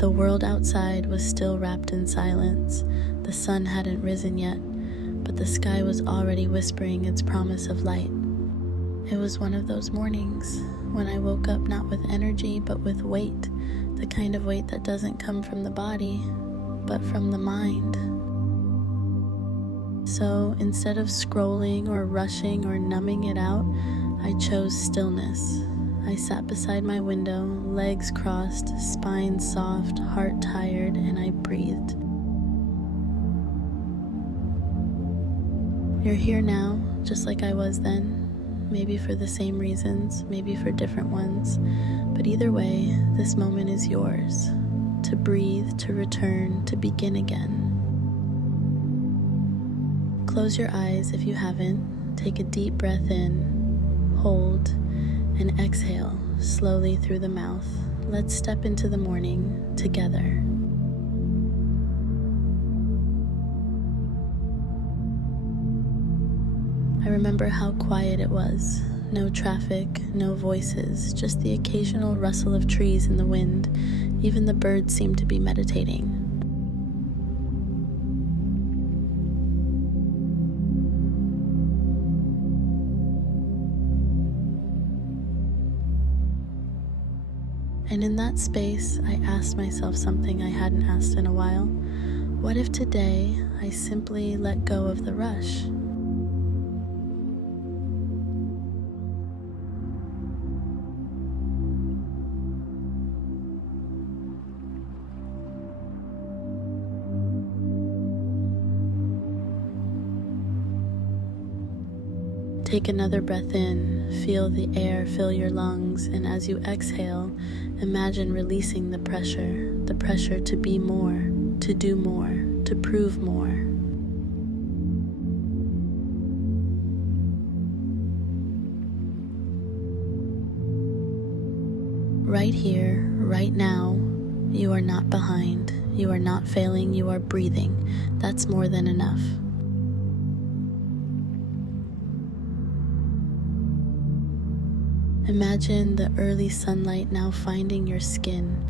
The world outside was still wrapped in silence. The sun hadn't risen yet, but the sky was already whispering its promise of light. It was one of those mornings when I woke up not with energy, but with weight, the kind of weight that doesn't come from the body, but from the mind. So instead of scrolling or rushing or numbing it out, I chose stillness. I sat beside my window, legs crossed, spine soft, heart tired, and I breathed. You're here now, just like I was then. Maybe for the same reasons, maybe for different ones. But either way, this moment is yours. To breathe, to return, to begin again. Close your eyes if you haven't. Take a deep breath in, hold, and exhale slowly through the mouth. Let's step into the morning together. I remember how quiet it was. No traffic, no voices, just the occasional rustle of trees in the wind. Even the birds seemed to be meditating. And in that space, I asked myself something I hadn't asked in a while. What if today I simply let go of the rush? Take another breath in, feel the air fill your lungs, and as you exhale, imagine releasing the pressure to be more, to do more, to prove more. Right here, right now, you are not behind, you are not failing, you are breathing. That's more than enough. Imagine the early sunlight now finding your skin,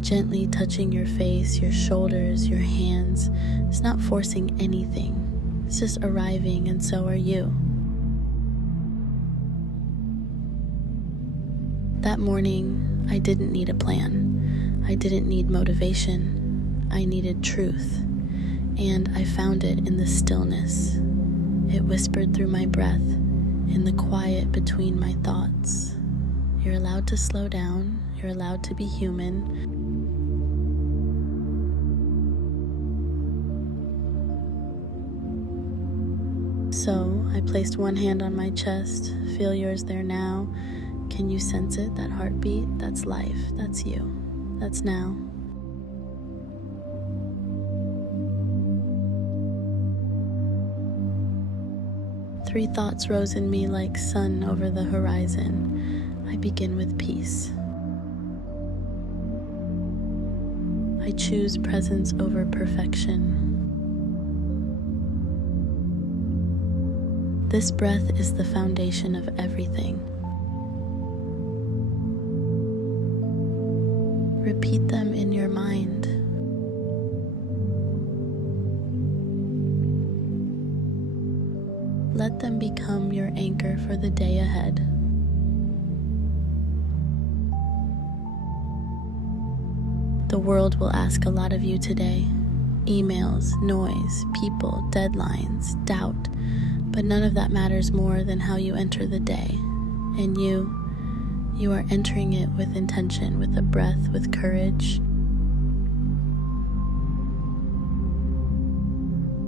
gently touching your face, your shoulders, your hands. It's not forcing anything. It's just arriving, and so are you. That morning, I didn't need a plan. I didn't need motivation. I needed truth. And I found it in the stillness. It whispered through my breath, in the quiet between my thoughts. You're allowed to slow down. You're allowed to be human. So I placed one hand on my chest. Feel yours there now. Can you sense it, that heartbeat? That's life. That's you. That's now. Three thoughts rose in me like sun over the horizon. I begin with peace. I choose presence over perfection. This breath is the foundation of everything. Repeat them in your mind. Let them become your anchor for the day ahead. The world will ask a lot of you today. Emails, noise, people, deadlines, doubt. But none of that matters more than how you enter the day. And you are entering it with intention, with a breath, with courage.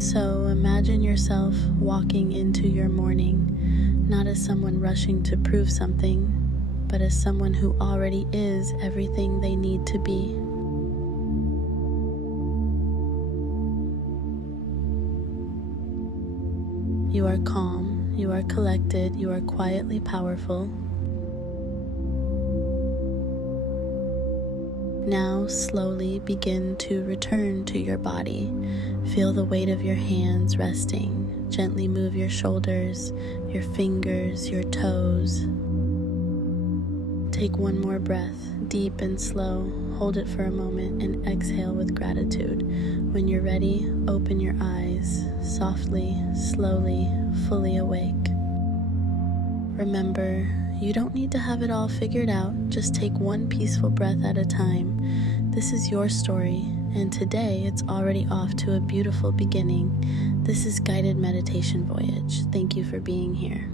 So imagine yourself walking into your morning, not as someone rushing to prove something, but as someone who already is everything they need to be. You are calm, you are collected, you are quietly powerful. Now slowly begin to return to your body. Feel the weight of your hands resting. Gently move your shoulders, your fingers, your toes. Take one more breath, deep and slow. Hold it for a moment and exhale with gratitude. When you're ready, open your eyes, softly, slowly, fully awake. Remember, you don't need to have it all figured out. Just take one peaceful breath at a time. This is your story, and today it's already off to a beautiful beginning. This is Guided Meditation Voyage. Thank you for being here.